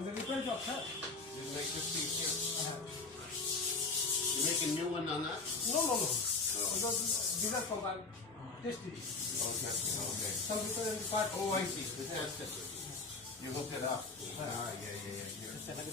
And the repair job, sir. You make this piece here. Uh, You make a new one on that? no. Because these are from tested. Okay. Some people in the part. Oh, I see. The test it. You hook it up. Ah, yeah. It's a heavy